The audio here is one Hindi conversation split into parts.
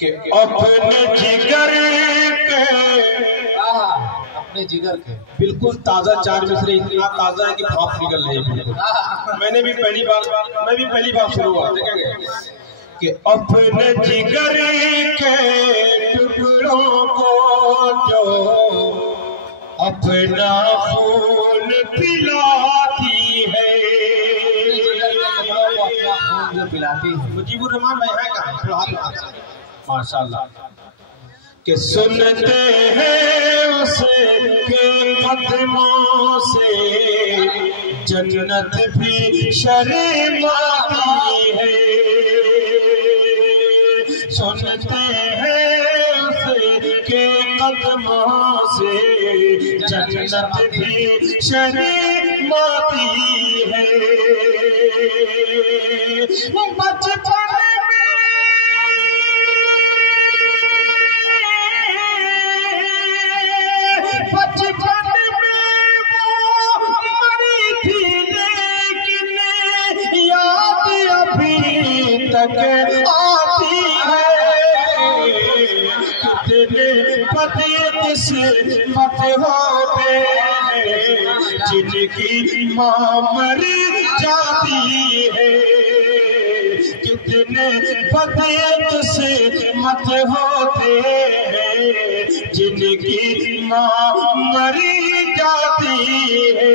कि अपने जिगर के अपने जिगर के बिल्कुल ताजा चार मिसरे, इतना ताजा है कि भाप निकल रही है बिल्कुल। मैं भी पहली बार शुरू हुआ देखेंगे कि अपने जिगर के टुकड़ों को जो अपना खून पिलाती है, जो पिलाती है। मुजीबुर रहमान भाई है कहाँ? माशाल्लाह। कि सुनते हैं उसके कदमों से जन्नत भी शर्माती है, सुनते हैं उसके कदमों से जन्नत भी शर्माती है। बचपन आती है, कितने बदकिस्मत होते हैं जिनकी माँ मर जाती है, कितने बदकिस्मत होते हैं जिनकी माँ मर जाती है।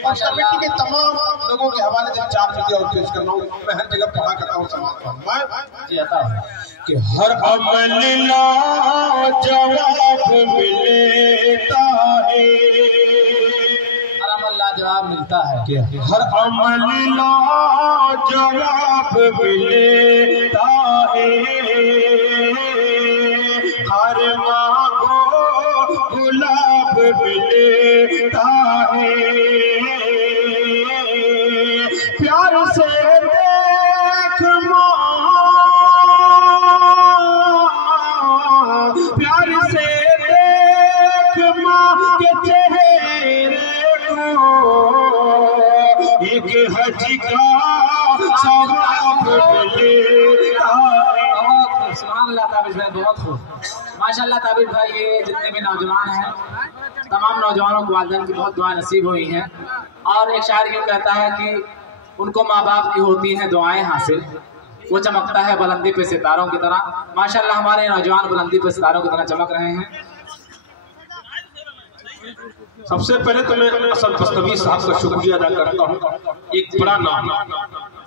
और कमेटी के तमाम लोगों के हवाले से चार चीजें और पेश कर रहा हूँ। मैं हर जगह पढ़ा करता हूँ समाज कि हर अमल लाजवाब मिलता है, हर अमल लाजवाब मिलता है, कि हर अमल लाजवाब मिलता है, हर मांगो गुलाब मिलता है, प्यार से देख माँ, प्यार से देख माँ के चेहरे को एक हज का सवाब मिलता है। सुभान अल्लाह ताबिश भाई, बहुत खूब माशाल्लाह ताबिश भाई। ये जितने भी नौजवान हैं, तमाम नौजवानों को वालिदैन की बहुत दुआएं नसीब हुई हैं। और एक शायर यूँ कहता है कि उनको माँ बाप की होती हैं दुआएं हासिल, वो चमकता है बुलंदी पे सितारों की तरह। माशाल्लाह हमारे नौजवान बुलंदी पे सितारों की तरह चमक रहे हैं। सबसे पहले तो मैं असद बस्तवी साहब का शुक्रिया अदा करता हूँ। एक बड़ा नाम,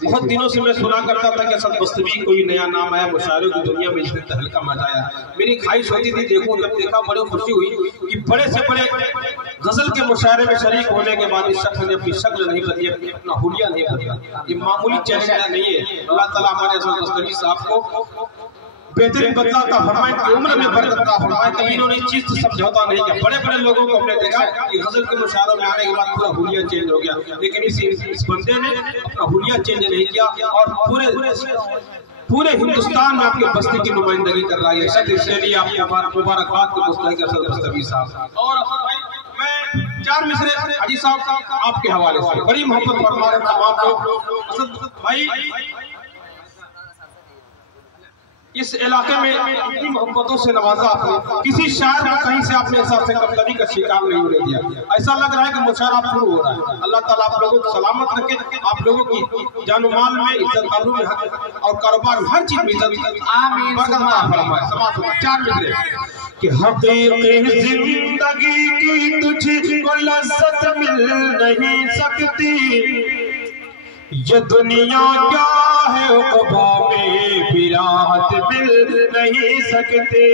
बहुत दिनों से मैं सुना करता था कि असद बस्तवी कोई नया नाम आया मुशायरों की दुनिया में, इसने तहलका मचाया। मेरी ख्वाहिश होती थी देखूं, जब देखा बड़ी खुशी हुई कि बड़े से बड़े गजल के मुशायरे में शरीक होने के बाद इस शख्स ने अपनी शक्ल नहीं बदली, अपना हुलिया नहीं बदला। ये मामूली चैलेंज नहीं है। अल्लाह ताला हमारे असद बस्तवी साहब को बेहतरीन बदला का फरमाए, उम्र में बरकत का फरमाए। कभी इन्होंने इस चीज से समझौता नहीं किया। बड़े बड़े लोगों को हमने देखा कि गजल के मुशायरों में आने के बाद पूरा हुलिया चेंज हो गया, लेकिन इस बंदे ने अपना हुलिया चेंज नहीं किया और पूरे हिंदुस्तान में आपकी बस्ती की नुमाइंदगी कर रहा है। इसके लिए आपको मुबारकबाद को मुस्तहिक असद बस्तवी साहब। और मैं चार मिसरे हाजी साहब आपके हवाले से बड़ी मोहब्बत फरमा रहे तमाम लोग। असद भाई इस इलाके में इतनी मोहब्बतों से नवाजा आपने, किसी शायर को कहीं से आपने ऐसा से कभी का शिकार नहीं होने दिया। ऐसा लग रहा है कि मुशायरा शुरू हो रहा है। अल्लाह ताला आप लोगों को सलामत रखे, आप लोगों की जान माल में इज्जत काबू में और कारोबार में हर चीज में इज्जत आमीन फरमाए। समाज में चार मिसरे कि हकीकी जिंदगी की तुझको लज़्ज़त मिल नहीं सकती, ये दुनिया क्या है उक़बा में भी राहत मिल नहीं सकते,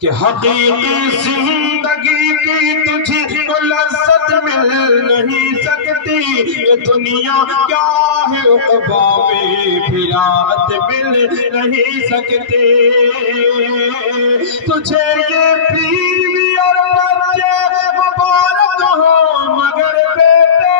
कि हकीकी जिंदगी की तुझको लज़्ज़त मिल नहीं सकती, ये दुनिया क्या है उक़बा में भी राहत मिल नहीं सकते, तुझे ये बीवी और बच्चे मुबारक हो मगर बेटे,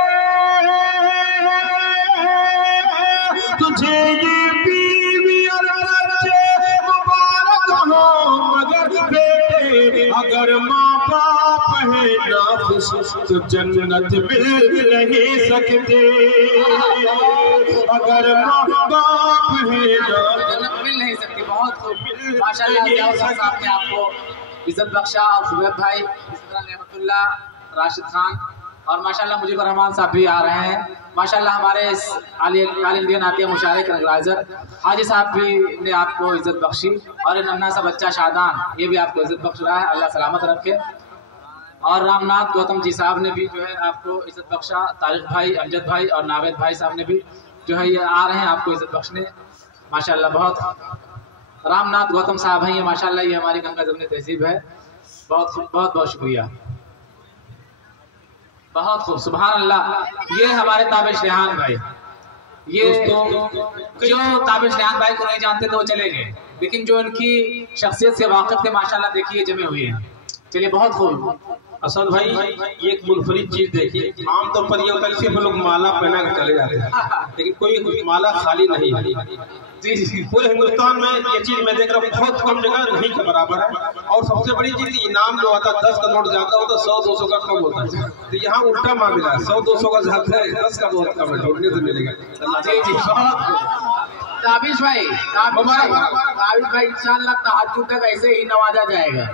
तुझे ये बीवी और बच्चे मुबारक हो मगर बेटे, अगर माँ बाप है है ना खुश तो जन्नत मिल नहीं सकते। अगर माँ बाप है ना जन्नत मिल नहीं सकती। बहुत खूब माशाल्लाह साहब ने आपको इज्जत बख्शा और शुएब भाई, इस तरह नेमतुल्लाह, राशिद खान और माशाल्लाह मुजीबर रहमान साहब भी आ रहे हैं। माशाल्लाह हमारे इस ऑल इंडियन आतिया मुशारिक ऑर्गेनाइजर हाजी साहब भी ने आपको इज्जत बख्शी और ये नन्हा सा बच्चा शादान ये भी आपको इज्जत बख्श रहा है, अल्लाह सलामत रखे। और रामनाथ गौतम जी साहब ने भी जो है आपको इज्जत बख्शा, तारिक भाई, अमजद भाई और नावेद भाई साहब ने भी जो है ये आ रहे हैं आपको इज्जत बख्शने। माशाल्लाह बहुत रामनाथ गौतम साहब हैं ये, माशाल्लाह ये हमारी गंगा जमुनी तहजीब है। बहुत बहुत बहुत शुक्रिया, बहुत खूब, सुभान अल्लाह। ये हमारे ताबिश रेहान भाई, ये जो ताबिश रेहान भाई को नहीं जानते तो वो चले गए, लेकिन जो इनकी शख्सियत से वाकिफ थे माशाल्लाह देखिए जमे हुए हैं। चलिए बहुत खूब। असद भाई ये एक मुनफरिद चीज देखिए, आमतौर पर ये होता है सिर्फ लोग माला पहना के चले जाते हैं, लेकिन कोई माला खाली नहीं है। जी जी, पूरे हिंदुस्तान में ये चीज मैं देख रहा हूँ बहुत कम जगह नहीं के बराबर है। और सबसे बड़ी चीज इनाम जो आता है 10 का नोट ज्यादा होता है, 100-200 का कम होता है। तो यहाँ उल्टा मामला है, 100-200 का ज्यादा है, 10 का बहुत कम है, ढूंढने से मिलेगा। जी जी, ताबिश भाई, ताबिश भाई इंशाल्लाह तहज्जुद तक ऐसे ही नवाजा जाएगा।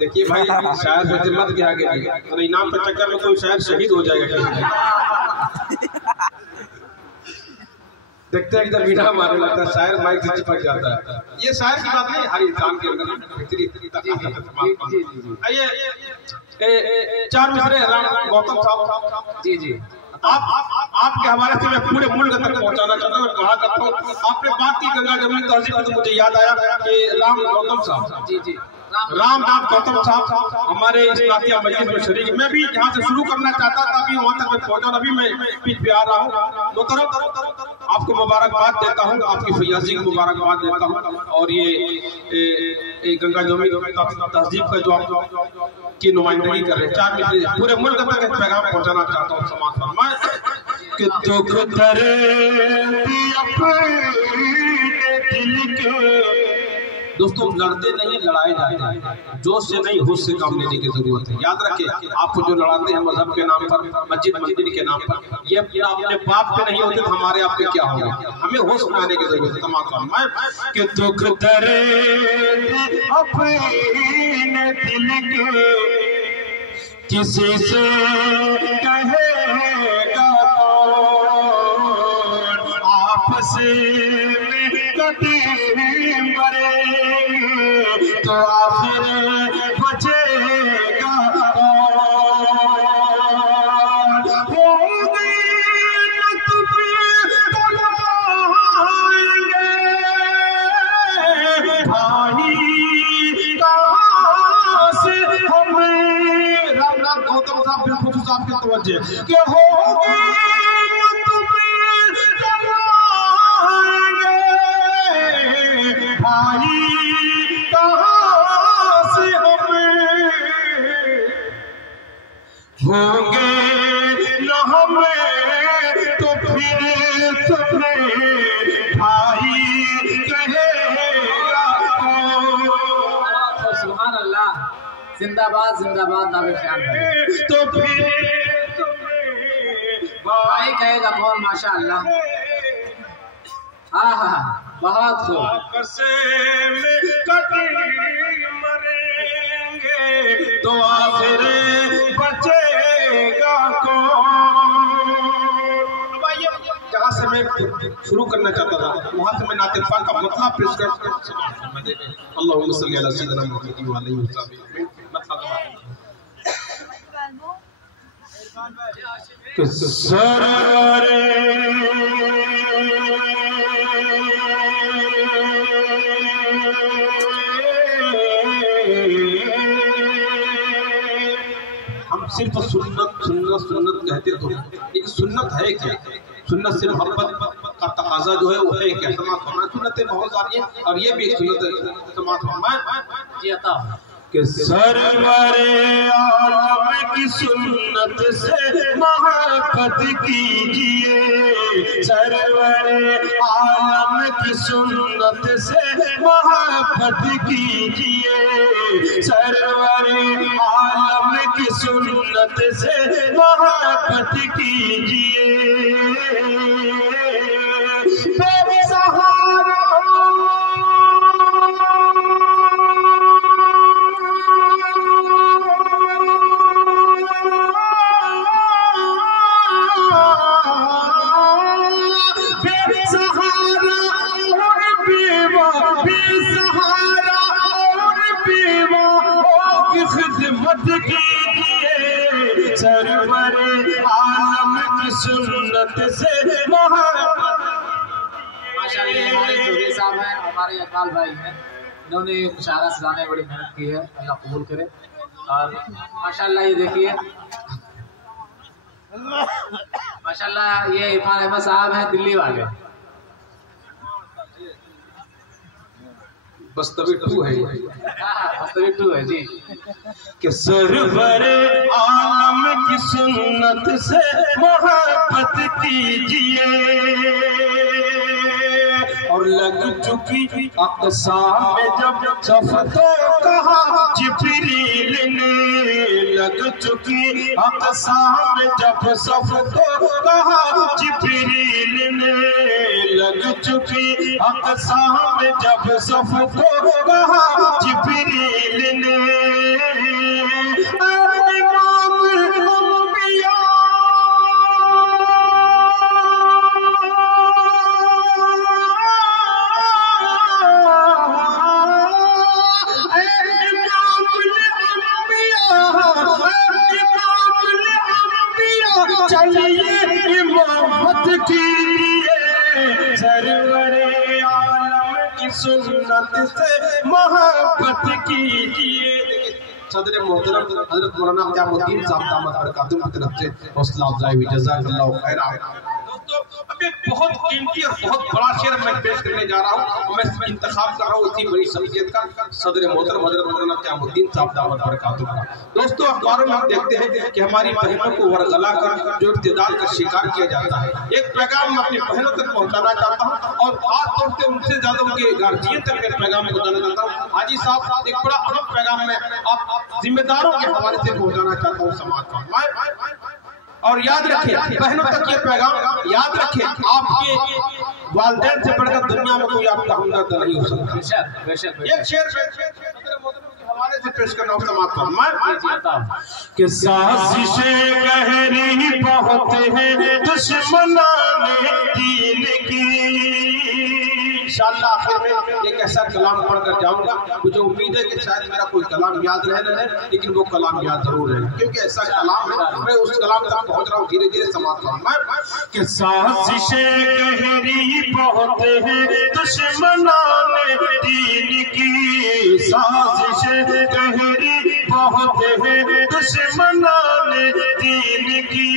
देखिए भाई शायद हिम्मत के आगे तो इनाम के चक्कर में कोई शायद शहीद हो जाएगा। देखते हैं एकदम मीठा मारने लगता है, शायर माइक से चिपक जाता है। ये शायर की बात नहीं, हर इंसान के अंदर। आइए 4 मिसरे गौतम साहब, जी जी, आपके हवाले से मैं पूरे मुल्क तक पहुंचाना चाहता हूँ, कहा करता हूँ। आपने बात की गंगा जमुनी तहजीब तो मुझे याद आया कि राम गौतम साहब, जी जी, रामनाथ गौतम साहब हमारे इस नातिया मजलिस में शरीक। मैं भी यहाँ से शुरू करना चाहता था, अभी वहाँ तक मैं पहुँचा, अभी मैं पीठ पे आ रहा हूँ। मोहतरम आपको मुबारकबाद देता हूँ, आपकी फैयाजी को मुबारकबाद देता हूँ। और ये गंगा जमुनी तहजीब का जो आप की नुमाइंदगी कर रहे हैं, 4 मिसरे पूरे मुल्क तक एक पैगाम पहुँचाना चाहता हूँ समाज पर मैं कि दुख दिल के। दोस्तों लड़ते नहीं लड़ाए जाते हैं, जोश से नहीं होश से काम लेने की जरूरत है। याद रखिए, आपको जो लड़ाते हैं मजहब के नाम पर, मस्जिद के नाम पर, ये अपने बाप पे नहीं होते तो हमारे आपके क्या होंगे। हमें होश में आने की जरूरत है। तमाम कि दुख अपने दिल के किसी से कहेगा आपस में कभी मरे तो आखिर बचेगा होंगे न तुम्हें बुलाएंगे भाई कहाँ से हमें। रामनाथ गौतम साहब बिल्कुल साहब की तवज्जो कि होंगे न तुम्हें बुलाएंगे भाई कहाँ से हमें, होंगे न हमें तो फिर तुम्हें भाई कहेगा कौन। सुभान अल्लाह, जिंदाबाद जिंदाबाद ताबिश रेहान भाई। तो फिर तुम्हें भाई कहेगा कौन, माशाअल्लाह। हाँ हाँ बहुत खूब। में कभी मरेंगे तो आखिर बचेगा कौन। जहाँ से मैं शुरू करना चाहता था वहाँ से मैं नाते पाक का मतलब पेश कर अल्लाहुम्मा सल्ली अला सय्यिदिना मुहम्मद व आलिहि वसहबिहि हम सिर्फ सुन्नत सुन्नत सुन्नत कहते तो, लेकिन सुन्नत है क्या? सुन्नत से मोहब्बत का तकाजा जो है वो है क्या? समाज होना सुन्नतें बहुत सारी हैं और ये भी एक सुन्नत समाज होना जी अता कि सरवरे आलम की सुन्नत से मोहब्बत कीजिए, सरवरे आलम की सुन्नत से मोहब्बत कीजिए, सरवरे की सुन्नत से मोहब्बत कीजिए। बेसहारा खिदमत कीजिए, सरवरे आलम की सुन्नत से मोहब्बत। माशाअल्लाह हमारे चौधरी साहब हैं, हमारे अकाल भाई हैं, इन्होंने मुशायरा सजाने में बड़ी मेहनत की है, अल्लाह कबूल करे। और माशाअल्लाह ये देखिए, माशाअल्लाह ये इरफान अहमद साहब हैं, दिल्ली वाले। बस्तवी 2 है, बस्तवी 2 है जी। कि सरवरे आलम की सुन्नत से मोहब्बत कीजिए, और लग चुकी अक़सा में जब सफ तो कहा जिब्रील ने, लग चुकी अक़सा में जब सफ तो कहा जिब्रील ने, लग चुकी अक़सा में जब सफ तो कहा जिब्रील ने। चलिए इमामत कीजिए, सरवरे आलम की सुन्नत से मोहब्बत कीजिए। सदर मोहतरम हजरत मौलाना क़यामुद्दीन साहब दामद बरकातुहू की तरफ से हौसला अफजाई हुई, जज़ाकल्लाहु खैरा। दोस्तों अब एक बहुत कीमती और बहुत बड़ा शेर मैं पेश करने जा रहा हूँ, मैं इंतखाब कर रहा हूँ उसी बड़ी शख्सियत का, सदर मोहतरम हजरत मौलाना क़यामुद्दीन साहब दामद बरकातुहू का। दोस्तों अखबारों में हम देखते हैं कि हमारी बहनों को वरगला कर जो इर्तिदाल का शिकार किया जाता है, एक पैगाम मैं अपनी बहनों तक पहुँचाना चाहता हूँ, और खासतौर से उनसे ज्यादा उनके गार्जियन तक इस पैगाम पहुँचाना चाहता हूँ। हाजी साहब एक बड़ा अहम पैगाम मैं आप जिम्मेदारों के हवाले से पहुँचाना चाहता हूँ समाज को। और याद रखें बहनों तक ये पैगाम याद रखें, आपके वालिदैन से बढ़कर दुनिया में कोई आपका हमदर्द नहीं हो सकता। एक शेर हवाले से पेश करना समाज को कि साजिशें गहरी बहुत है दुश्मनाने दीन की। इंशाअल्लाह आखिर में एक ऐसा कलाम पढ़कर जाऊंगा, मुझे उम्मीद है कि शायद मेरा कोई कलाम याद रहे, लेकिन वो कलाम याद जरूर है, क्योंकि ऐसा कलाम है मैं उस कलाम तक पहुंच रहा हूँ धीरे धीरे समाप्त करूंगा। कि साजिशें गहरी बहुत है दुश्मनाने दीन की, साजिशें गहरी बहुत है दुश्मनाने दीन की।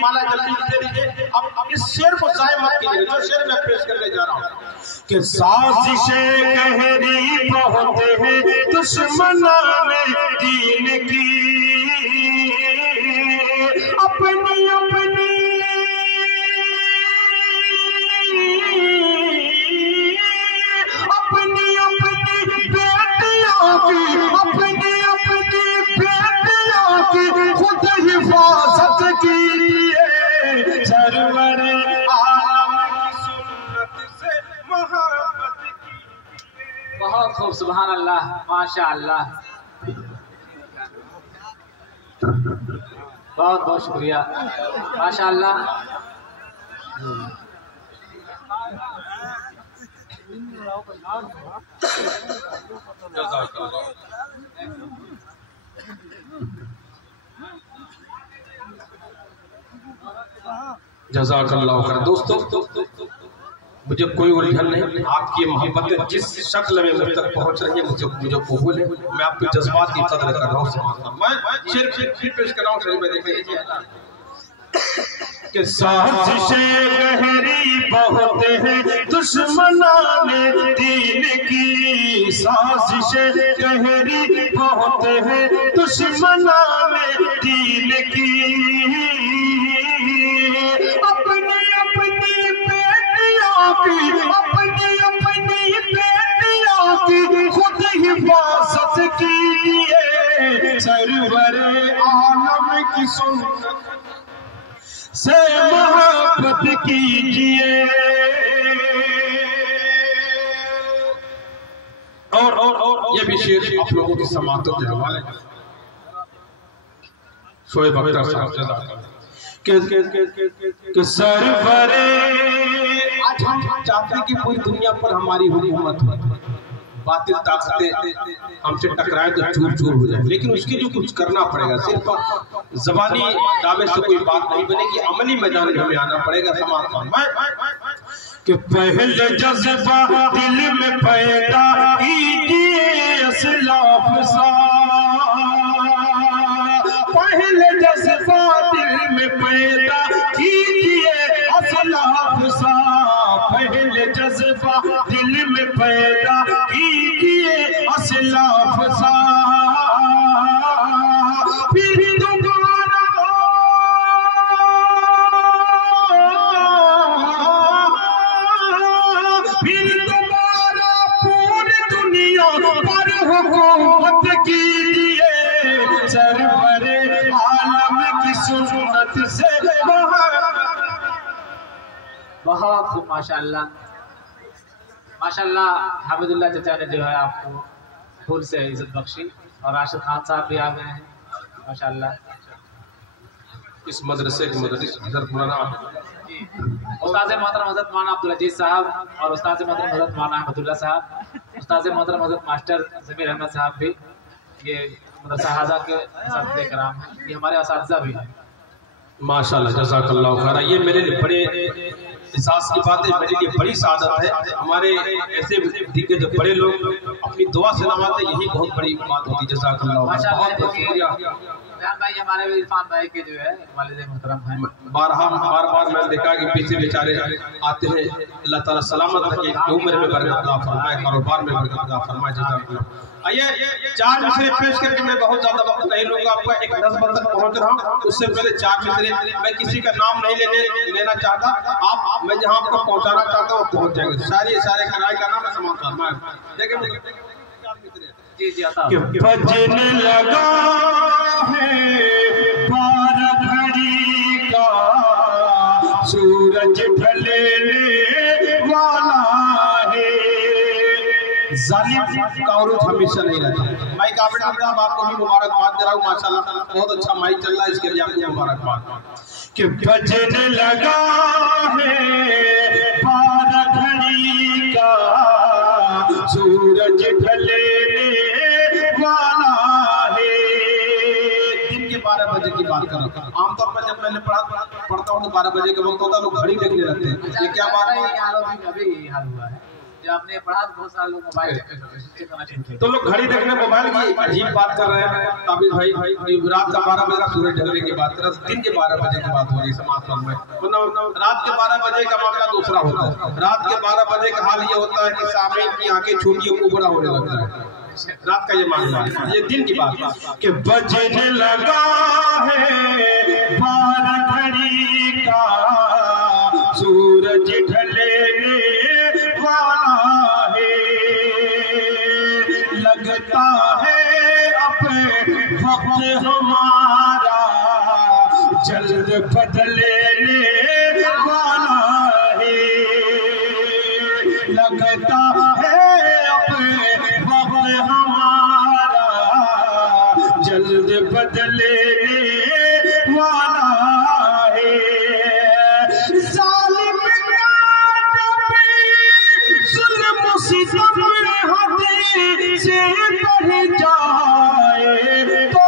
माला जल्दी दे दीजिए। अब इस शेर को जाय मत कीजिए, जो शेर मैं पेश करने जा रहा हूँ कि साजिशें गहरी बहुत है दुश्मनाने दीन की, अपनी अपनी अपनी अपनी बेटियों की, अपनी अपनी बेटियों की खुद हिफाजत कीजिए, सरवरे आलम की सुन्नत से मोहब्बत कीजिए। बहुत खूब, सुभान अल्लाह, माशा अल्लाह, बहुत बहुत शुक्रिया, माशा अल्लाह। जज़ाकल्लाहु खैर। दोस्तों मुझे कोई उलझन नहीं, आपकी मोहब्बत जिस शक्ल में मुझ तक पहुंच रही है मुझे कबूल है, मैं आपके जज्बात की कदर कर रहा हूँ। मैं शेर पेश कर रहा हूँ, में देख लीजिए कि साजिशें गहरी बहुत है दुश्मनाने दीन की, साजिशें गहरी बहुत है दुश्मनाने दीन की, अपनी अपनी बेटियों की, अपनी अपनी बेटियों की खुद हिफाजत कीजिए, सरवरे सुन्नत से मोहब्बत कीजिए और ये भी शेर आप लोगों की समातों के हवाले शोएब अख्तर साहब के सरवरे। आज हम चाहते हैं कि पूरी दुनिया पर हमारी हुकूमत हो, बातिल ताकतें हमसे टकराए तो चूर चूर हो जाए, लेकिन उसके लिए कुछ करना पड़ेगा। सिर्फ जबानी दावे से कोई बात नहीं बनेगी, अमली मैदान में हमें आना पड़ेगा। समाज कि पहले जज्बा दिल में पैदा कीजिए असलाफ सा, पहले जज्बा दिल में पैदा कीजिए असलाफ सा, पहले जज्बा दिल में पैदा कीजिए असलाफ सा, फिर दोबारा पूरी दुनिया पर हुकूमत कीजिए, सरवरे आलम की सुन्नत से। बहुत खूब, माशाअल्लाह माशाअल्लाह। हामिदुल्लाह चाचा ने जो है आपको फूल से इज्जत बख्शी, और राशिद खान साहब भी आ गए हैं माशाअल्लाह। इस मदरसे के मुदर्रिस हज़रत मौलाना उस्ताद मोहतरम हज़रत मौलाना अब्दुल अजीज साहब और उस्ताद मोहतरम हज़रत मौलाना अहमदुल्लाह साहब, उस्ताद मोहतरम हज़रत मास्टर ज़मीर अहमद साहब भी ये मदरसा हाजा के असातिज़े कराम हैं, ये हमारे असातिज़ा भी हैं माशाअल्लाह। जज़ाकल्लाहु खैर। ये मेरे लिए बड़े एहसास की बात है, मेरे लिए बड़ी सादत है। हमारे ऐसे दिग्गज बड़े लोग अपनी दुआ से नवाते, यही बहुत बड़ी बात होती है। जज़ाकल्लाहु माशाअल्लाह। भाई हमारे इरफान भाई के जो है वालिद मोहतरम हैं, बार बार मैंने देखा कि पीछे बेचारे आते हैं। अल्लाह ताला सलामत रखे, उम्र में बरकत अता फरमाए, कारोबार में बरकत अता फरमाए। जज़ाकल्लाह। आइए चार मिसरे पेश करके मैं बहुत ज्यादा वक्त नहीं लूंगा आपका, एक नज़्म तक पहुंच रहा हूँ। उससे पहले चार मिसरे, मैं किसी का नाम नहीं लेना चाहता, आप मैं जहाँ आपको पहुंचाना चाहता हूँ पहुंच जाएंगे। सारे कराए का नाम है समाज फरमाए। देखिए जी जी आता बजने लगा है बार घड़ी का, सूरज ढलने वाला है, जालिम का उरूज हमेशा नहीं रहता। माइक आबिद साहब आपको भी मुबारकबाद दे रहा हूँ, माशाल्लाह बहुत अच्छा माइक चल रहा है, इसके लिए आपको मुबारकबाद। कि बजने लगा है बार घड़ी का, सूरज ढलने वाला है। दिन के 12 बजे की बात कर रहा हूँ। आमतौर पर जब मैंने पढ़ता हूँ तो 12 बजे के वक्त होता है, लोग घड़ी देखने लगते हैं। ये क्या बात है? अभी हाल हुआ है जो आपने पढ़ा, बहुत सारे लोग मोबाइल तो लोग घड़ी देखने मोबाइल की अजीब बात कर रहे हैं। ताबिज भाई रात का 12 बजे सूरज ढलने की बात कर रहा है, दिन के 12 बजे की बात हो रही है समाज में। रात के 12 बजे का मामला दूसरा होता है। रात के 12 बजे का हाल ये होता है कि सामने की आंखें छोटी और उबड़ा होने लगता है। रात का ये मामला है, ये दिन की बात कि बजने लगा है बार घड़ी का, सूरज ढलने वाला है, लगता है अपने वक्त हमारा जल्द बदलने वाला है, लगता है अपने वक्त हमारा जल्द बदलने वाला है। जालिम का जुल्म सितम हद से बढ़ जाए तो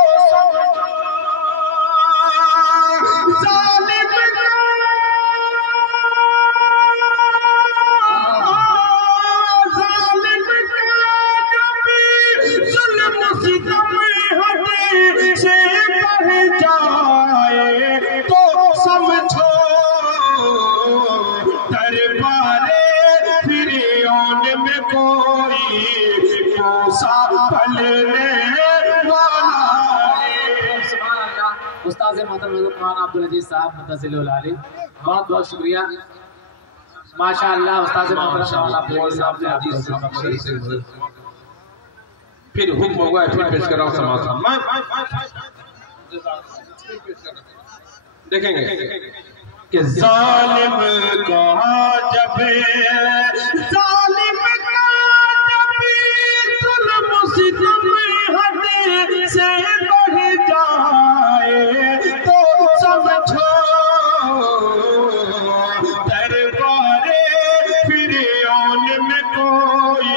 जालिम जुल्म सितम हद से बढ़ जाए तो समझो दरबारे फिरौन में कोई कोसा पलने वाला है। उस्ताद मोहतरम मौलाना अब्दुल अजीज साहब मुतज़िलुल आली, बहुत बहुत शुक्रिया माशाअल्लाह। उस्ताद मोहतरम अब्दुल साहब ने फिर हुक्म हुआ है, फिर पेश कर रहा हूँ समाज। देखेंगे कि जालिम का जब जुल्म सितम हद से बढ़ जाए तो समझो दरबारे फिरौन में कोई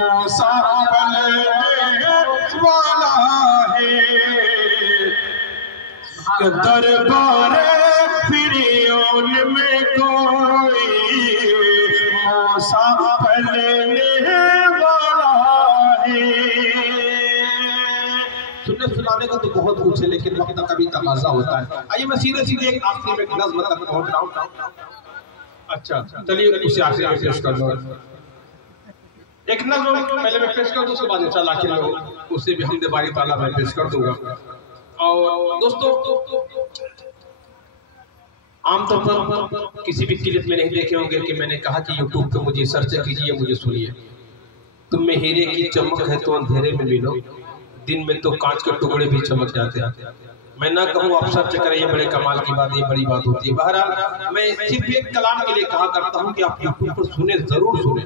मूसा बनने वाला है। दरबारे फिरौन में कोई मूसा बनने वाला है। सुनने सुनाने को तो बहुत कुछ है, लेकिन वक्त कभी तकाजा होता है। आइए मैं सीधे सीधे एक आखिरी में एक नज़्म तक पहुंच रहा हूँ। अच्छा चलिए उसे आखिर में पेश कर दो। एक नज़्म पहले मैं पेश कर दूं, उसके बाद इंशाअल्लाह आखिर में उसे भी हमदे बारी ताला मैं पेश कर दूंगा। और दोस्तों आमतौर पर किसी भी क्लिप में नहीं देखे होंगे कि मैंने कहा कि यूट्यूब पे मुझे सर्च कीजिए, मुझे सुनिए। तुम में हीरे की चमक है तो अंधेरे में मिलो, दिन में तो कांच के टुकड़े भी चमक जाते हैं। मैं ना कहूँ आप सर्च करें, ये बड़े कमाल की बात, ये बड़ी बात होती है। बहरहाल मैं सिर्फ एक कलाम के लिए कहा करता हूँ कि आप यूट्यूब पर सुने, जरूर सुने,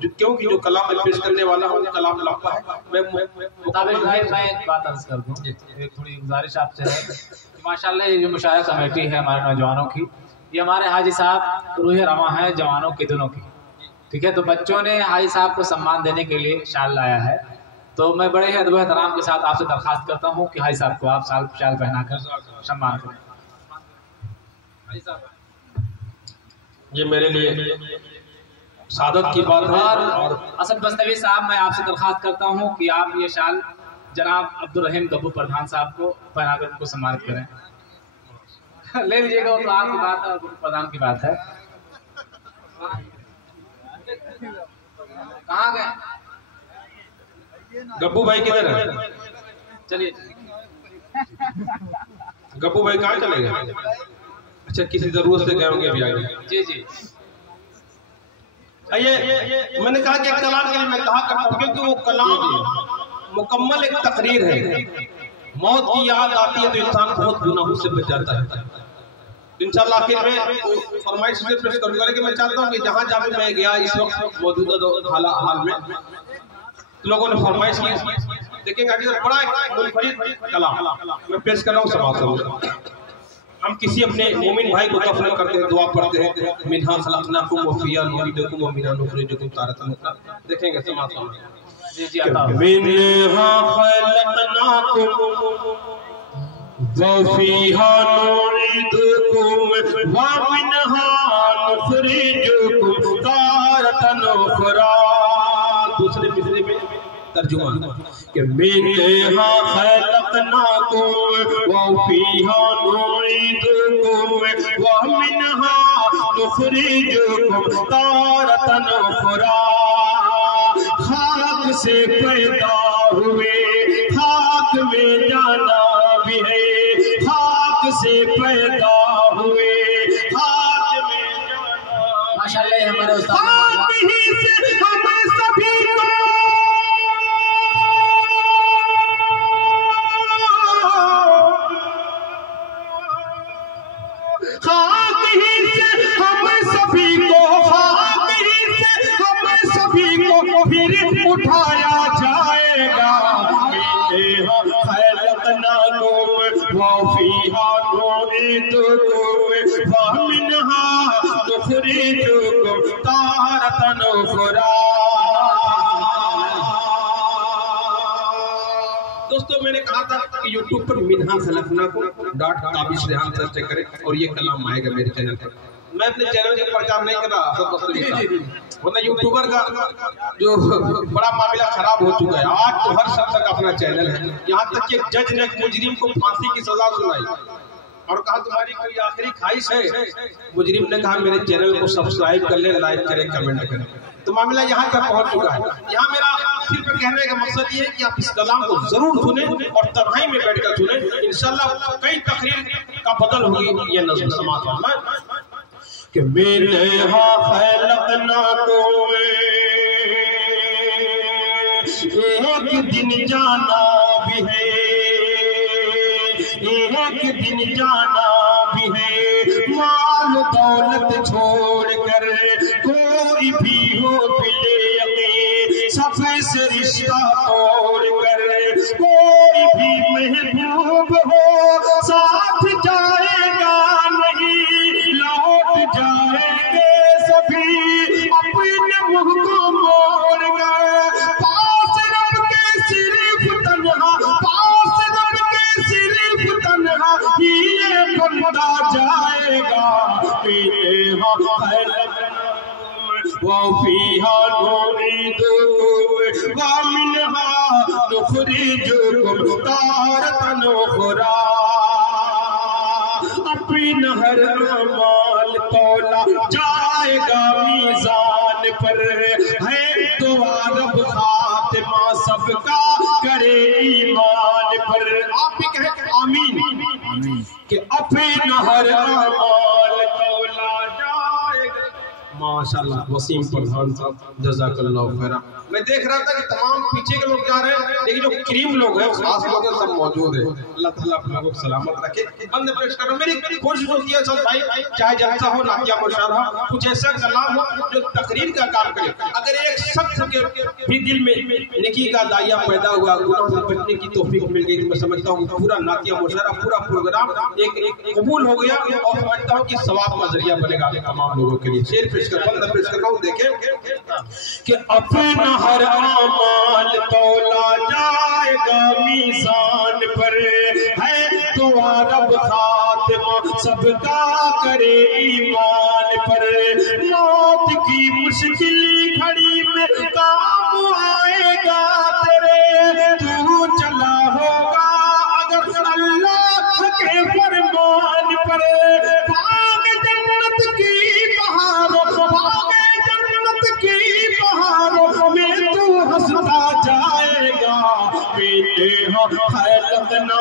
क्योंकि जो कलाम मैं पेश करने वाला हूँ कलाम लंबा है। मैं एक बात अर्ज कर दूं, एक थोड़ी गुजारिश आपसे है कि माशाल्लाह ये जो मुशायरा कमेटी है हमारे नौजवानों की, ये हमारे हाजी साहब रूह रमा है जवानों के दिलों की। ठीक है, तो बच्चों ने हाजी साहब को सम्मान देने के लिए शाल लाया है, तो मैं बड़े ही अदब एहतराम के साथ आपसे दरखास्त करता हूँ कि हाजी साहब को आप शाल पहनाकर सम्मान करें। ये मेरे लिए सादत की बात है। और असद बस्तवी साहब, मैं आपसे दरखास्त करता हूँ कि आप ये शाल जनाब अब्दुल रहीम गब्बू प्रधान साहब को पहनाकर उनको सम्मानित करें। ले लीजिएगा, वो तो आपकी बात है और प्रधान की बात है। कहाँ गए गब्बू भाई? किधर है? चलिए गब्बू भाई कहाँ चले गए? अच्छा किसी जरूरत से गए होंगे अभी आगे। जी जी। ये मैंने कहा कि एक कलाम के लिए मैं कहा करता हूँ, क्योंकि वो कलाम मुकम्मल एक तकरीर है। मौत की याद आती है तो इंसान बहुत गुनाहों से बच जाता है। इंशाअल्लाह आखिर में फरमाइश से पेश करूंगा, लेकिन मैं चाहता हूँ कि जहाँ जहाँ भी मैं गया इस वक्त मौजूदा हाल में लोगों ने फरमाइश की, देखेंगे आगे बड़ा मुनफरिद कलाम मैं पेश कर रहा हूँ। समाप्त करूँगा। हम किसी अपने मोमिन भाई को दफन करते हैं, दुआ पढ़ते हैं, मिन्हा खलकनाकुम व फिया नुईदुकुम व मिन्हा नुखरिजुकुम तारतन उखरा। देखेंगे समाप्त करूँगा। जी जी आता मिन्हा खलकनाकुम व फिया नुईदुकुम व मिन्हा नुखरिजुकुम तारतन उखरा। दूसरे मिसरे में तर्जुमा कि मिन्हा खलकनाकुम व फिहा नुईदुकुम व मिन्हा नुखरिजुकुम तारतन उखरा। खाक से पैदा हुए खाक में जाना भी है, खाक से पैदा हुए खाक में जाना। माशाल्लाह हमारे उस्ताद हम सभी को खाक ही से हम सभी को, खाक ही से हम सभी को फिर उठाया जाएगा। मिन्हा खलकनाकुम व फिहा नुईदुकुम व मिन्हा नुखरिजुकुम तारतन उखरा। दोस्तों मैंने कहा था कि YouTube पर मिन्हा खलकनाकुम ताबिश रेहान सर्च करें और ये कलाम आएगा मेरे चैनल पर। मैं अपने चैनल का प्रचार नहीं कर रहा, वरना यूट्यूबर का जो बड़ा मामला खराब हो चुका है। आज तो हर शख्स का अपना चैनल है, यहाँ तक कि एक जज ने एक मुजरिम को फांसी की सजा सुनाई और कहा तुम्हारी कोई आखिरी ख्वाहिश है? मुजरिम ने कहा मेरे चैनल को सब्सक्राइब कर ले, लाइक करें, कमेंट करें। तो मामला यहाँ तक पहुँच चुका है। यहाँ मेरा सिर्फ कहने का मकसद ये है कि आप इस कलाम को जरूर सुने और तन्हाई में बैठकर सुने। इंशाल्लाह कई तकरीर का बदल होगी ये नज़्म समाज में कि मिन्हा खलकनाकुम एक दिन जाना भी है, एक दिन जाना भी है। माल दौलत छोड़ कर कोई भी हो मिले अके सफे से रिश्ता तोड़ कर, कोई भी महबूब हो साथ जाएगा नहीं, लौट जाएंगे सभी अपने मुख को मोड़ कर। पास रब के सिर्फ तन्हा, पास रब के सिर्फ तन्हा ही ये बंदा जाएगा। वफ़ीहा नुईदुकुम व मिन्हा नुखरिजुकुम तारतन उखरा। अपने हर अमाल तौला जाएगा मीज़ान पर, है दुआ रब खातिमा सबका करे ईमान पर। आप भी कहें आमीन कि अपने हर अमाल तौला जाएगा। माशाअल्लाह वसीम प्रधान साहब जज़ाकल्लाह खैरा। मैं देख रहा था कि तमाम पीछे के लोग जा रहे हैं, लेकिन जो करीम लोग हैं खास लोग हैं सब मौजूद है। अल्लाह ताला आप लोगों को सलामत रखे। बंद पेश करो। मेरी कोशिश होती है सब भाई, चाहे जलसा हो, नातिया मुशारा हो, कुछ ऐसा कलाम हो जो तकरीर का काम करे। अगर एक शख्स के भी दिल में नेकी का दाया पैदा हुआ, गुनाह से बचने की तौफीक मिल गई, तो मैं समझता हूँ पूरा नातिया मुशारा, पूरा प्रोग्राम एक कबूल हो गया और समझता हूँ कि सवाब का जरिया बनेगा तमाम लोगों के लिए। शेर पेश कर, बंद पेश कर रहा हूँ। देखें कि अपना हर अमाल तौला जाएगा मीज़ान पर, है दुआ रब खातिमा सबका करे ईमान पर। मौत की मुश्किल घड़ी में काम आएगा तेरे, तू चला होगा अगर अल्लाह के फरमान पर। भाग जन्नत की बहारों, भाग जन्नत की बहारों में तू हंसता जाएगा। मेरे खैलत ना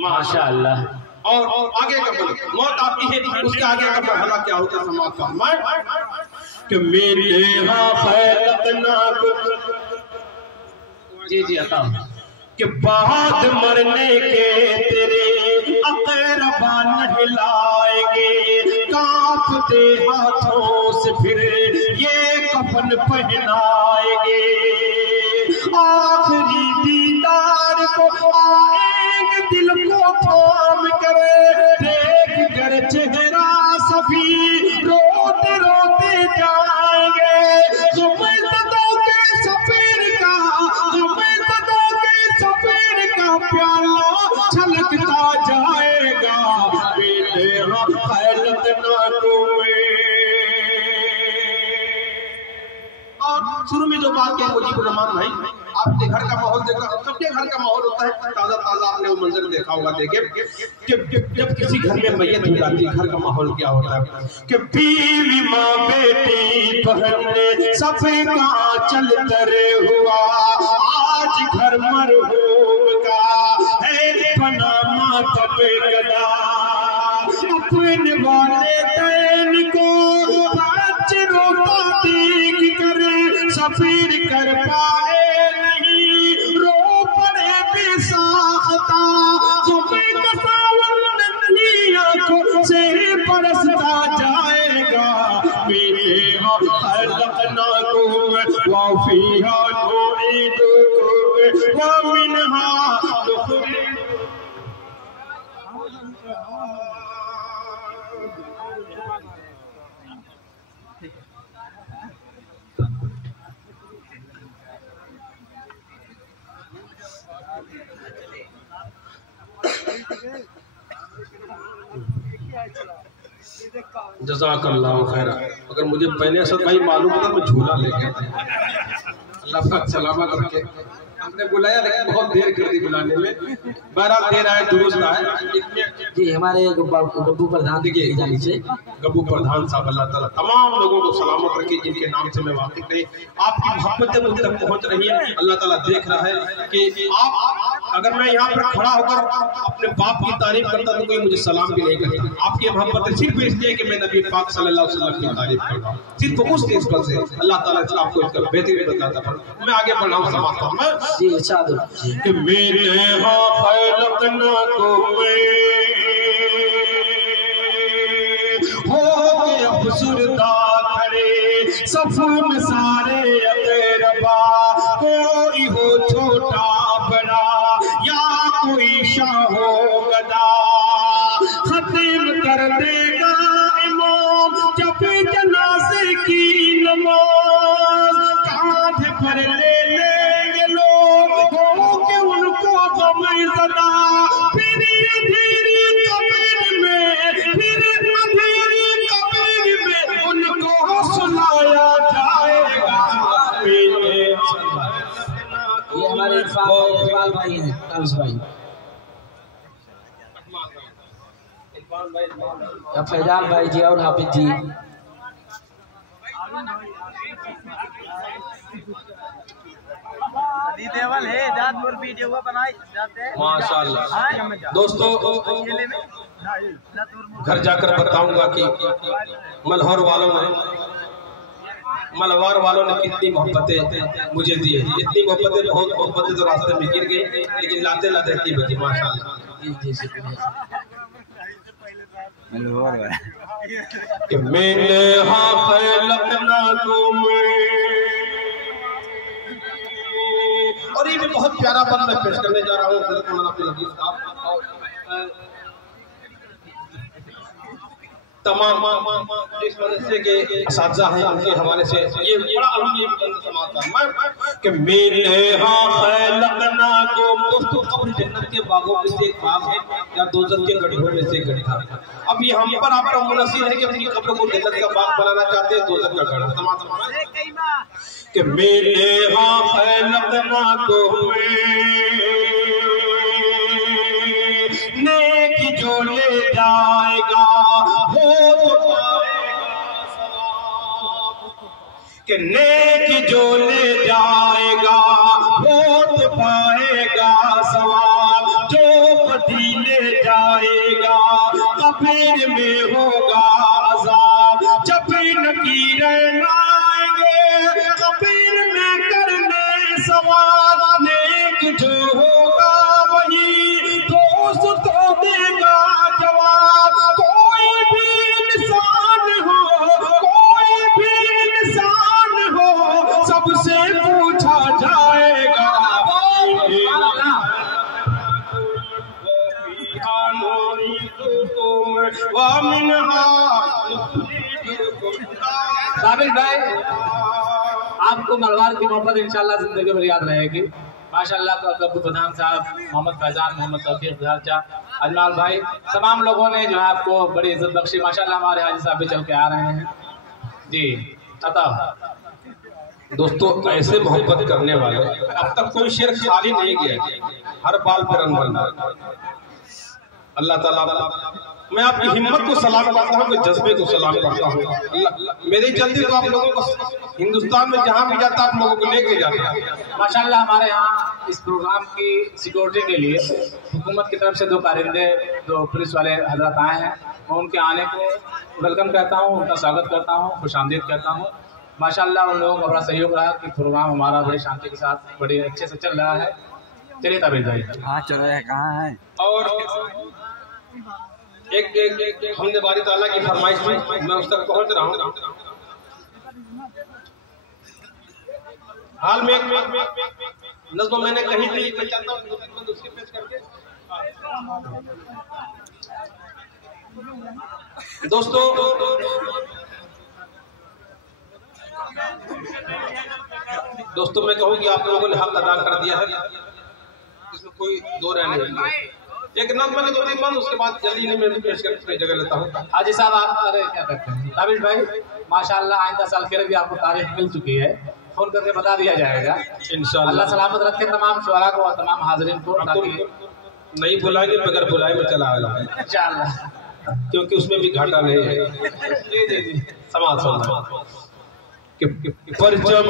माशाअल्लाह। और आगे का बोलो, मौत आती है उसके आगे का मरहला क्या होता है समाप्त फरमाए कि मेरे यहाँ खैलत ना जी जी अता कि बाद मरने के तेरे अक़रबा नहलाएंगे, कांपते हाथों से फिर ये कफन पहनाएंगे। आखिरी दीदार को आएंगे दिल को थाम कर, देख कर चेहरा सभी रोते रोते जाएंगे। ज़ुबैदों के सफर का, ज़ुबैदों के सफर का प्याला छलकता जाएगा। मेरे खैलत ना कोई। और शुरू में जो बात कही मुजीबुर रहमान भाई, आपके घर का माहौल देखा, सबके घर का माहौल होता है ताज़ा ताज़ा। आपने वो मंजर देखा होगा। देखे कि जब किसी घर में मैयत हो जाती है, घर का माहौल क्या होता है कि बीवी माँ बेटी बहन सफे का चल तरे हुआ। आज घर मरहूम का है बना मातब गदा, अपने वालिदैन को बच रोता देख कर सफीर कर पाए नहीं, रो पड़े बेसाख्ता। ज़ुबैद सावन नन्ही आँखों से बरसता जाएगा। मेरे खलक़नाकुम व फ़ीहा नुईदुकुम व मिन्हा नुखरिजुकुम। जज़ाकल्लाह खैरा। अगर मुझे पहले असद भाई मालूम होता मैं झूला लेके आता। अल्लाह पाक सलामत रखे। आपने बुलाया लेकिन बहुत देर कर दी बुलाने में। बहरहाल देर आए दुरुस्त आए। जी हमारे गब्बू प्रधान देखिए गब्बू प्रधान साहब, अल्लाह ताला तमाम लोगों को सलामत रखे जिनके नाम से मैं वाकिफ नहीं। आपकी मोहब्बतें मुझ तक पहुंच रही है। अल्लाह ताला देख रहा है कि आप अगर मैं यहाँ पर खड़ा होकर अपने बाप की तारीफ करता तो कोई मुझे सलाम भी नहीं करता। आपकी मोहब्बत सिर्फ इसलिए कि मैं नबी पाक सल्लल्लाहु अलैहि वसल्लम की तारीफ कर रहा हूँ, सिर्फ उस निस्बत से अल्लाह ताला ने आपको इसका बेहतरीन बताता है। मैं आगे बढ़ रहा हूँ समाप्त मैं जी अच्छा कि मैंने हाँ खलकना तुम्हें हो के अफसरदा खड़े सफू में सारे अकरबा, कोई हो छोटा बड़ा या कोई शाह हो गदा, खत्म कर देगा इमाम जब जनाजे की नमाज, कांधे पर ले लेंगे लोग हो के उनको गम ज़दा, फिर धीरे कब्र में फिर अंधेरी कब्र में उनको सुनाया जाएगा। ये हमारे इकबाल भाई हैं, ताबिश भाई या फैजान भाई जी और हाफिज जी। माशाअल्लाह दोस्तों, घर जाकर बताऊंगा कि मल्हौर वालों ने कितनी मोहब्बतें मुझे दी है। इतनी मोहब्बतें, बहुत मोहब्बतें तो रास्ते में गिर गई, लेकिन लाते लाते इतनी बची माशाअल्लाह। कि मैंने हाँ खलकना तुम्हें, और ये भी बहुत प्यारा बंद मैं पेश करने जा रहा हूँ तमाम इस मदरसे के असातिज़ा हैं, उनके हवाले से ये बड़ा अहम समाता है कि मैंने हाँ खलकना को। दोस्तों कब्र जन्नत के बागों में से एक बाग है या दोज़ख के गड्ढों में से एक गड्ढा। अब ये हम पर आपका मुनसीब है कि अपनी कब्र को जन्नत का बाग बनाना चाहते हैं, दोज़ख का गड्ढा कि मैंने हाँ खलकना को नेक जो ले जाएगा हो तो पाएगा सवाब, कि नेक जो ले जाएगा हो तो पाएगा सवाब, जो बदी ले जाएगा कब्र में होगा अज़ाब, जब नकीरें आएंगे कब्र में करने सवाल, नेक जो होगा वही दोस्त को देगा जवाब। कोई भी इंसान हो सबसे पूछा जाएगा। ताबिश भाई, आपको मलवार की मोहब्बत इंशाल्लाह जिंदगी भर याद रहेगी। माशाल्लाह कब्बू प्रधान साहब, मोहम्मद फैजान, मोहम्मद तौफीक चा, अजमाल भाई, तमाम लोगों ने जो है आपको बड़ी इज्जत बख्शी। माशाल्लाह हमारे हाजी साहब भी चल के आ रहे हैं जी। अता दोस्तों ऐसे मोहब्बत करने वाले अब तक कोई शेर खाली नहीं गया, हर बाल पर रंग बन। अल्लाह ताला मैं आपकी हिम्मत को सलाम करता हूँ, जज्बे को सलाम करता हूँ। मेरी जल्दी तो आप लोगों को हिंदुस्तान में जहाँ भी जाता आप लोगों को लेके जाता है। माशाल्लाह हमारे यहाँ इस प्रोग्राम की सिक्योरिटी के लिए हुकूमत की तरफ से दो कारिंदे, दो पुलिस वाले हजरत आए हैं। मैं उनके आने को वेलकम कहता हूँ, उनका स्वागत करता हूँ, खुशामदीद कहता हूँ। माशाल्लाह उन लोगों का बड़ा सहयोग रहा कि प्रोग्राम हमारा बड़ी शांति के साथ बड़े अच्छे से चल रहा है। चलिए ताबिश भाई। हाँ चल रहा है, कहाँ है? और एक हमने बारी ताला की फरमाइश में मैं उस तक पहुंच रहा हूँ। हाल में नज़्म मैंने कही थी, मैं चाहता हूँ उसके पेश करके। दोस्तों मैं कहूँ कि आप लोगों ने हक अदा कर दिया है, इसमें कोई दो रहने नहीं। एक नज़्म के दो तीन बार, उसके बाद जल्दी नहीं मैं पेश करके जगह लेता हूँ। हाजी साहब आप अरे क्या करते हैं ताबिश भाई, माशाल्लाह आइंदा साल के भी आपको तारीख मिल चुकी है, फोन करके बता दिया जाएगा इंशाअल्लाह। अल्लाह सलामत रखे तमाम शुअरा को और तमाम हाज़रीन को। नहीं बुलाएंगे, बगैर बुलाए में चला आएगा इंशाअल्लाह, क्योंकि उसमें भी घाटा नहीं है। समाज परचम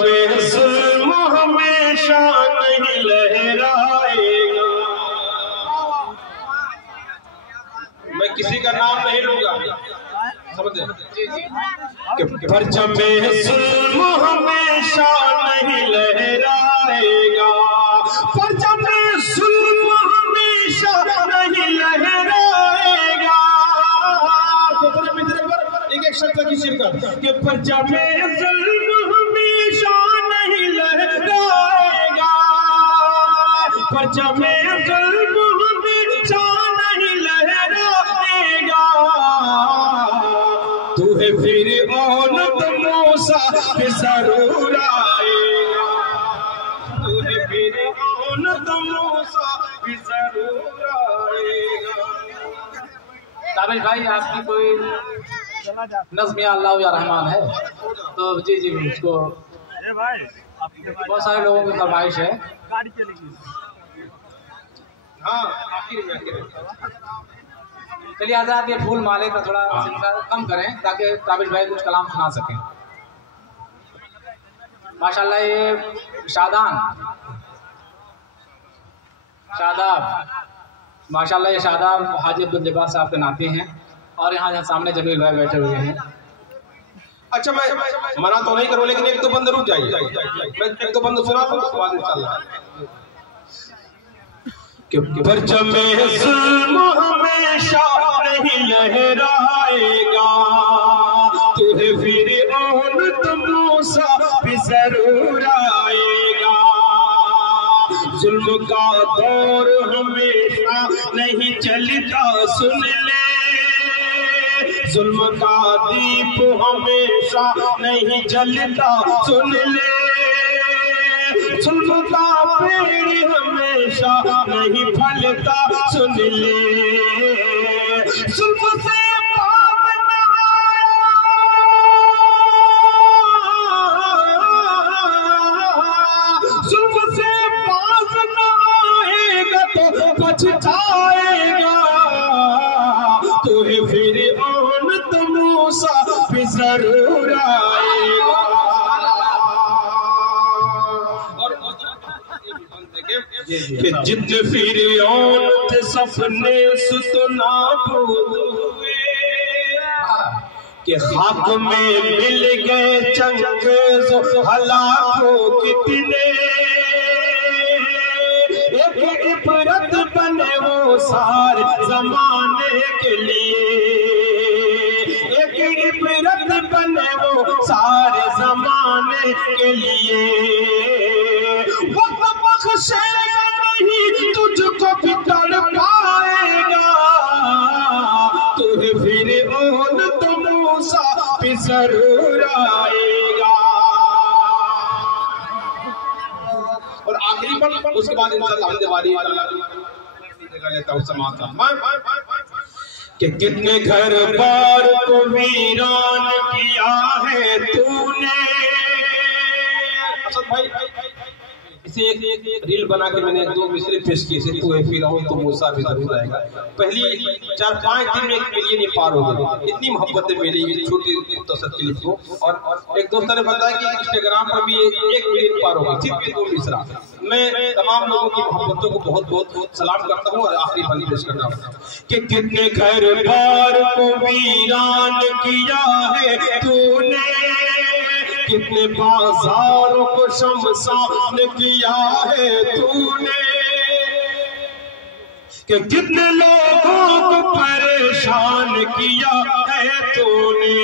जुल्म हमेशा नहीं लहराएगा, मैं किसी का नाम नहीं लूंगा, समझे? परचम जुल्म हमेशा नहीं लहराएगा, परचम जुल्म हमेशा नहीं लहराएगा। एक एक शब्द की शिरकत कि परचम जुल्म हमेशा नहीं लहराएगा, परचम जुल्म हमेशा नहीं लहराएगा। तू है फिर औलद मूसा पे जरूर आएगा, तू है फिर औलद मूसा पे जरूर आएगा। ताबिश भाई आपकी कोई नज़्म या अल्लाह या रहमान है तो जी जी उसको बहुत सारे लोगों की फरमाइश है। हाँ चलिए हज़रात ये फूल माले का थोड़ा सिलसिला कम करें ताकि ताबिश भाई कुछ कलाम सुना सकें। माशाल्लाह ये शादाब माशाल्लाह ये शादाब हाजी अब्दुल जब्बार साहब के नाते हैं और यहाँ सामने जमील भाई बैठे हुए हैं। अच्छा मैं मना तो नहीं करूँ लेकिन एक दो बंद रुक जाइए, मैं एक दो बंद सुना दूँ उसके बाद इंशाल्लाह। परचम जुल्म हमेशा नहीं लहराएगा, तुझे फिर औलद मूसा भी जरूर आएगा। जुल्म का दौर हमेशा नहीं चलता सुन ले, जुल्म का दीप हमेशा नहीं जलता सुन ले, जुल्म का पेड़ हमेशा नहीं फलता सुन ले। जुल्म से पाप न जुल्म से पाप न आएगा तो पछताएगा, तुम्हें फिर औलद मूसा भी जरूर आएगा। कि जितने फिर औलद सपने सुतना हुए, कि खाक में मिल गए चंगेज़ हलाको कितने, एक इबरत बने वो सारे जमाने के लिए, एक इबरत बने वो सारे जमाने के लिए। वक्त बख्शेगा नहीं तुझको भी तड़पाएगा, तुझे फिर औलद मूसा भी जरूर आएगा। और आखिरी पर उसके बाद इंशाअल्लाह दिवाली लेता हूँ समाप्त। कि कितने घर बार को वीरान किया है तूने। भाई इसे एक रील बना के मैंने दो मिसरे पेश किए थे, तू है फिरौन तो मूसा भी जरूर आएगा। पहली 4-5 दिन में 1 मिलियन पार हो गए, इतनी मोहब्बत मेरी छोटी मुख्तसर क्लिप को। और एक दोस्त ने बताया कि इंस्टाग्राम पर भी 1 मिलियन पार हो गई, सिर्फ 2 मिसरा। मैं तमाम लोगों की मोहब्बतों को बहुत बहुत सलाम करता हूँ और आखिरी बंद पेश करता हूँ कि कितने घर बार को वीरान किया है तूने, कितने बाजारों को शमशान किया है तूने, कि कितने लोगों को परेशान किया है तूने,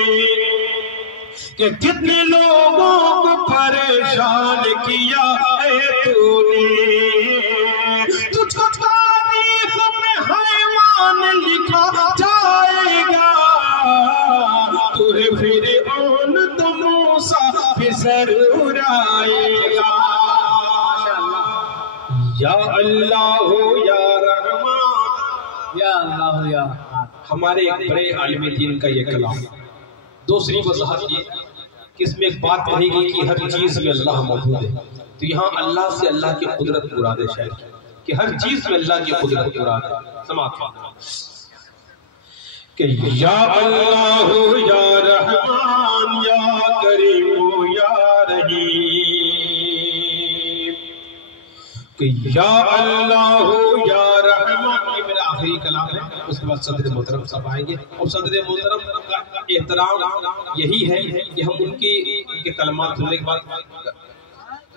कि कितने लोगों को परेशान किया है तूने। तुझको तारीख में हैवान लिखा जाएगा, तुझे फिर औलद मूसा भी जरूर आएगा। या अल्लाह या रहमान, या अल्लाह या रहमान। हमारे एक बड़े आलिम दीन का ये कलाम। दूसरी वजह ये कि इसमें एक बात कही गई कि हर चीज में अल्लाह मौजूद है, तो यहाँ अल्लाह से अल्लाह की कुदरत मुराद है शायद कि हर चीज में अल्लाह की कुदरत मुराद है। समाप्त कि या अल्लाह या रहमान या करीम या रहीम, कि या अल्लाह या रहमान। ये मेरा आखिरी कलाम है। उसके बाद सदर मोहतरम सब आएंगे और सदर मोहतरम का एहतराम यही है कि हम उनके कलमात सुनने के बाद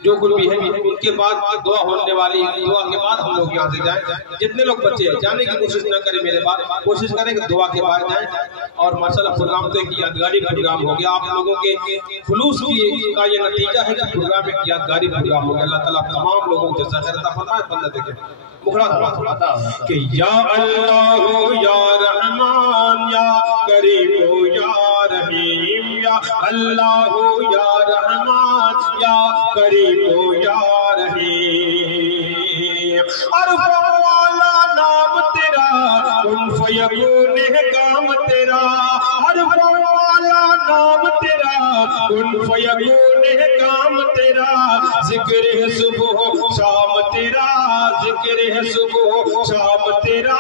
जो कुछ भी है उनके बाद दुआ होने वाली, दुआ के बाद हम लोग यहाँ से जाएं। जितने लोग बच्चे हैं जाने की कोशिश न करें, मेरे बाद कोशिश करें कि दुआ के बाद जाएं। और माशाल्लाह प्रोग्राम तो एक यादगारी प्रोग्राम हो गया। आप लोगों के खुलूस का ये नतीजा है कि प्रोग्राम एक यादगारी प्रोग्राम हो गया। अल्लाह ताला तमाम लोगों को जज़ा खैर अता फरमाए। बंदा देखे मुखड़ा कि या अल्लाह या रहमान या करीम या रहीम, या अल्लाह या रहमान या करीम या रहीम। अरफ़ वाला नाम तेरा, कुन फयकून है काम तेरा। अरफ़ वाला नाम तेरा, कुन फयकून है काम तेरा। जिक्र है सुबह शाम तेरा, जिक्र है सुबह शाम तेरा।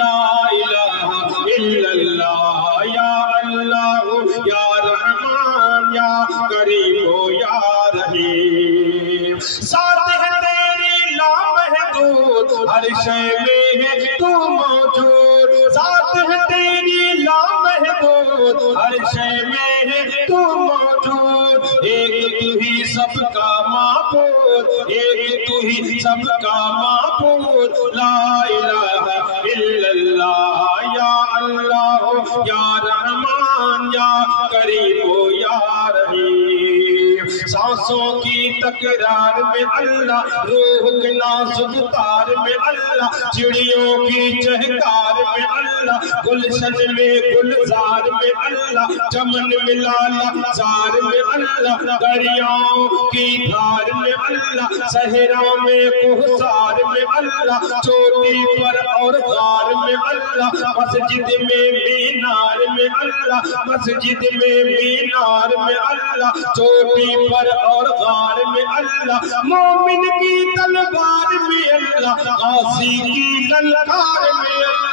ला इलाहा इल्लल्लाह या अल्लाह या रहमान या करीम या रहीम। साथ है तेरी लामहदूद, हर शय में है तू मौजूद। साथ है तेरी लामहदूद, हर शय में है तू मौजूद। एक तू ही सबका माबूद, एक तू ही सबका माबूद। ला इलाहा इल्लल्लाह या अल्लाह या रहमान या करीम या रहीम। सांसों की तकरार में अल्लाह, रूह के नाजुक तार में अल्लाह, चिड़ियों की चहकार में अल्लाह, गुलशन में गुलजार में अल्लाह, चमन में लाला जार में अल्लाह, दरियाओं की धार में अल्लाह, सहरों में कोहसार में अल्लाह, चोटी पर और गार में अल्लाह, मस्जिद में मीनार में अल्लाह, मस्जिद में मीनार में अल्लाह, चोटी पर और गार में अल्लाह, मोमिन की तलवार में अल्लाह, गाजी की ललकार में अल्लाह।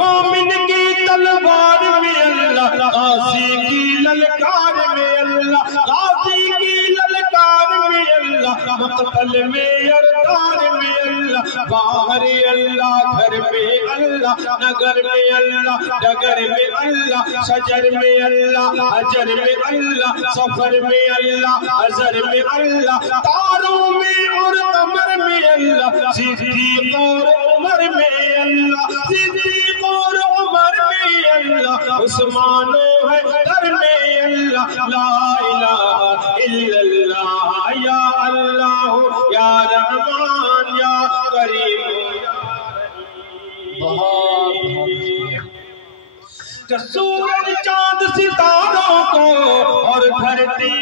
मोमिन की तलवार में अल्लाह, गाजी की ललकार में अल्लाह, गाजी की ललकार में अल्लाह, मक़तल में अरदार में अल्लाह, बाहर अल्लाह, घर में अल्लाह, नगर में अल्लाह, डगर में अल्लाह, शजर में अल्लाह, अजर में अल्लाह, सफर में अल्लाह, अजर में अल्लाह, तारों में और कमर में अल्लाह, सिद्दीक़ और उमर में अल्लाह, सिद्दीक़ और उमर में अल्लाह, उस्मान है दर में अल्लाह। ला इलाहा इल्लल्लाह या अल्लाह या रहमान या करीम या रहीम। सूरज चांद सितारों को और धरती,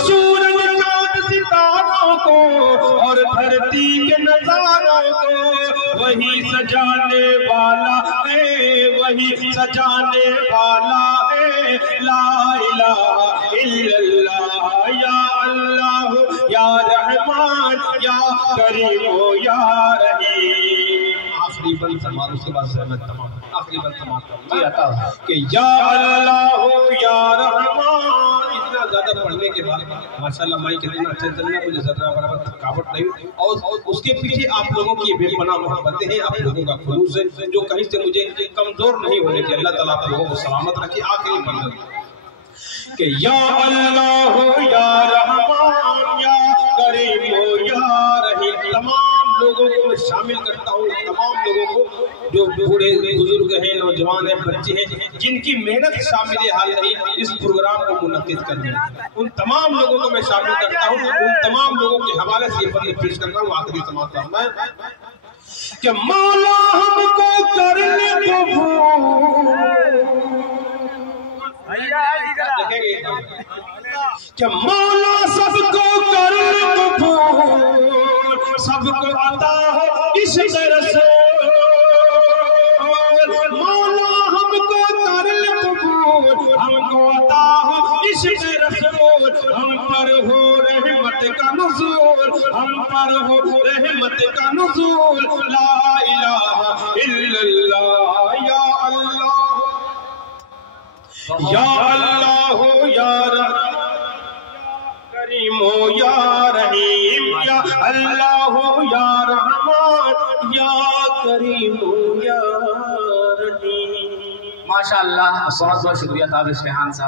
सूरज चांद सितारों को और धरती के नजारों को वही सजाने वाला है, वही सजाने वाला है। ला इलाहा इल्लल्लाह या अल्लाह या रहमान या करीम या रहीम। आखिरी बल समान, उसके बाद सहमत तमाम, आखिरी बल तमाम कि या अल्लाह या रहमान। इतना ज्यादा पढ़ने के बाद माशाल्लाह माई कितना अच्छा चलना, मुझे जरा बराबर थकावट नहीं। और उसके पीछे आप लोगों की बेपनाह मोहब्बतें हैं, आप लोगों का खुलूस है, जो कहीं से मुझे कमजोर नहीं होने की। अल्लाह ताला आप लोगों को सलामत रखे। आखिरी बल कि या अल्लाह या रहमान या करीम या रहीम। तमाम लोगों को मैं शामिल करता हूँ, तमाम लोगों को जो बूढ़े बुजुर्ग हैं, नौजवान हैं, बच्चे हैं, जिनकी मेहनत शामिल हाल रही इस प्रोग्राम को मुनक्किद करने में, उन तमाम लोगों को मैं शामिल करता हूँ। उन तमाम लोगों के हवाले से ये पेश करता हूँ। आखिरी समाप्त मैं कि मौला हमको करने क्या मौला सबको करने कबूल, सबको अता हो इस रसूल। मौला हमको करने कबूल, हमको अता हो इस रसूल। हम पर हो रहमत का नुज़ूल, हम पर हो रहमत का नुज़ूल। ला इलाहा इल्लल्लाह या अल्लाह या अल्लाह या करीमो या रहीम या अल्लाह या रहमान या करीमो या रहीम। माशाअल्लाह, बहुत बहुत शुक्रिया ताबिश रेहान साहब।